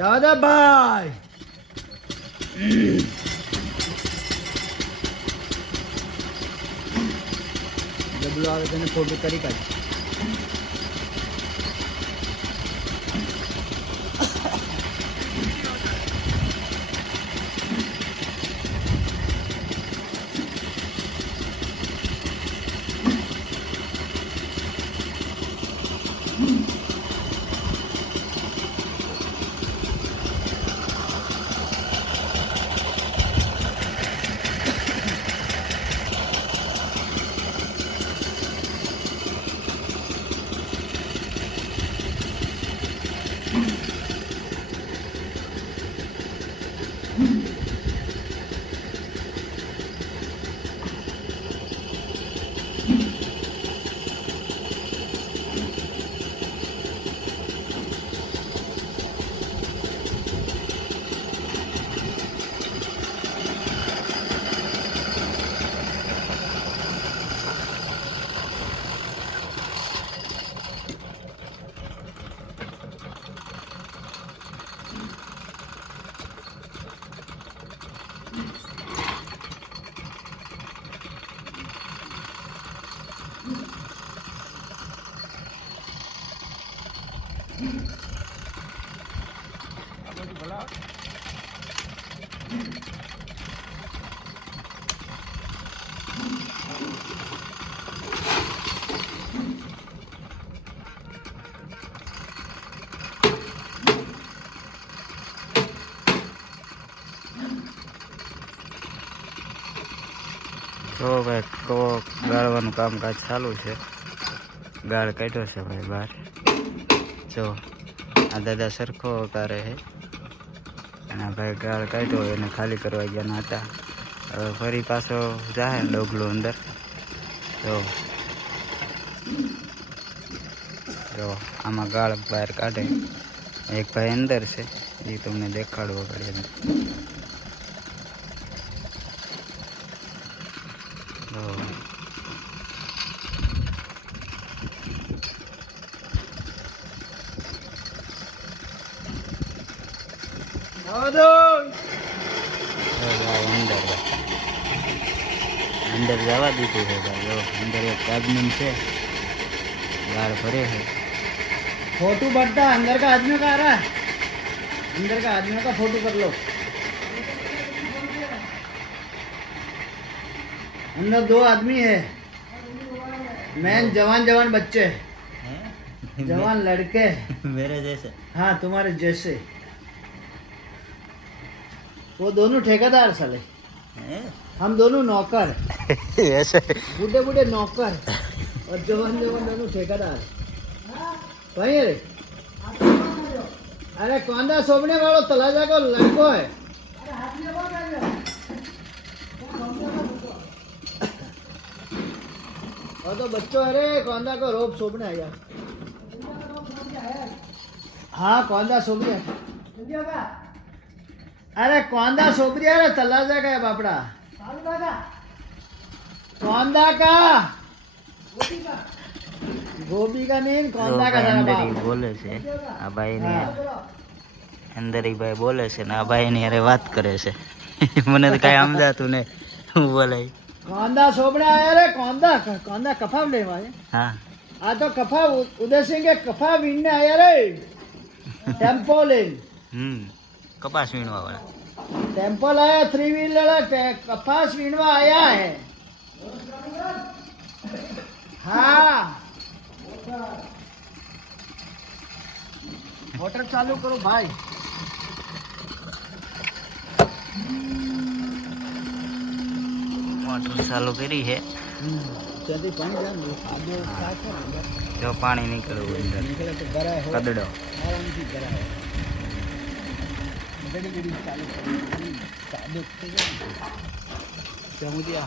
દાદા ભાઈ ડબલો આવે તેને ફોટો કરી કાઢ. તો ભાઈ કો ગાળવાનું કામકાજ ચાલુ છે. ગાળ કાઢ્યો છે ભાઈ બહાર. જો આ દાદા સરખો કરે છે અને ભાઈ ગાળ કાઢ્યો એને ખાલી કરવા ગયા હતા. હવે ફરી પાછો જાય ડોગલો અંદર. જો આમાં ગાળ બહાર કાઢે. એક ભાઈ અંદર છે એ તમને દેખાડવો પડે. अंदर जवा दीजिए है भाई. जो अंदर एक आदमी से गाड़ भरे है. फोटो बढ़ता अंदर का आदमी का आ रहा है. अंदर का आदमी का फोटो कर लो. अंदर 2 आदमी है. मैन जवान जवान बच्चे जवान लड़के मेरे जैसे. हाँ तुम्हारे जैसे. वो दोनों ठेकेदार साले. हम दोनों नौकर. ऐसे बूढ़े बूढ़े नौकर और जवान जवान दोनों ठेकेदार. भाई अरे कौंदा सोबने वालों तलाजा को लड़को है. और तो बच्चों अरे कौंदा को रोप सोबने आया. हाँ कौंदा सोबने. अरे कौंदा सोबरी है तलाजा का है बापड़ा. कौंदा का गोभी का नहीं कौंदा का बोले છે. આ ભાઈ ને અંદર ही भाई बोले છે ને આ ભાઈ ની અરે વાત કરે છે. મને તો કઈ સમજાતું નહીં હું બોલાય. कौंदा सोबड़े आया रे. कौंदा कौंदा कफा ले भाई. हाँ आ तो कफा उदय सिंह के कफा वीणने आया रे. टेम्पो ले. कपास वीणवा वाला टेम्पो लाया. 3 व्हीलर कपास वीणवा आया है. हाँ मोटर चालू करो भाई. मोटर चालू करी है. जो पानी निकलो कदड़ो चालू